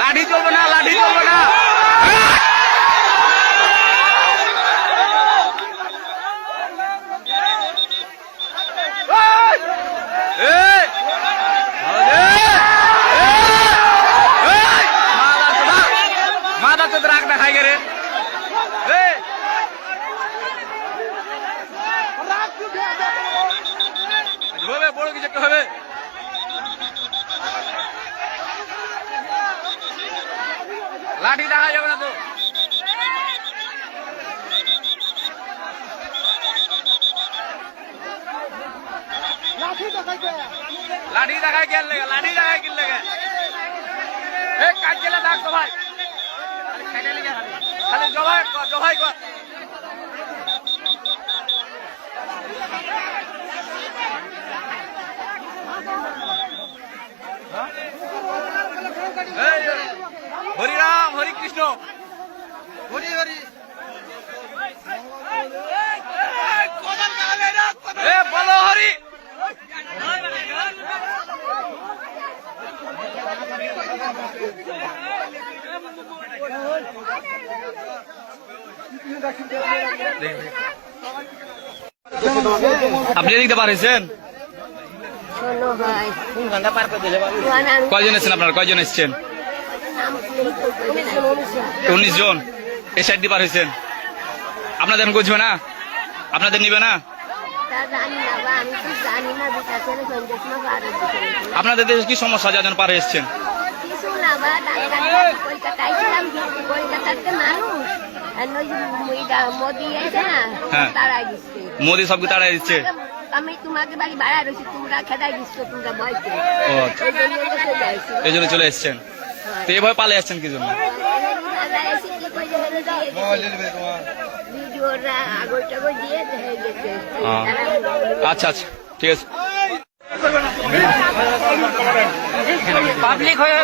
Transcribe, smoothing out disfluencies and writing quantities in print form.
লাঠি চলবে না, লাঠি চলবে না। মাথা তো রাগ না খাই গে হবে, বড় কিছু একটা হবে। লাঠি দেখা যাবে না তো। লাঠি দেখায় কেন লেগে, লাঠি দেখায় কিন লেগে কাজ গেলে ডাক তো ভাই, খালি জবাই জবাই কর। হরিরাম হরি কৃষ্ণ হরি হরি বলো হরি। আপনি এদিকে পারেছেন? কয়জন এসছেন আপনার, কয়জন এসছেন? 19 জন। এই সাইড দিয়ে পার হয়েছেন। আপনাদের বুঝবে না, আপনাদের নিবে না? আপনাদের দেশে কি সমস্যা যার জন্য পারে এসছেন? মোদী সবকে তাড়াই দিচ্ছে। আমি তোমাকে বাড়ি ভাড়া রয়েছি, তোমরা খেদাই দিচ্ছ, তোমরা ভয়তে এই জন্য চলে এসছেন। তো এভাবে পালে আসছেন কি জন্য? আচ্ছা আচ্ছা ঠিক আছে। পাবলিক হয়ে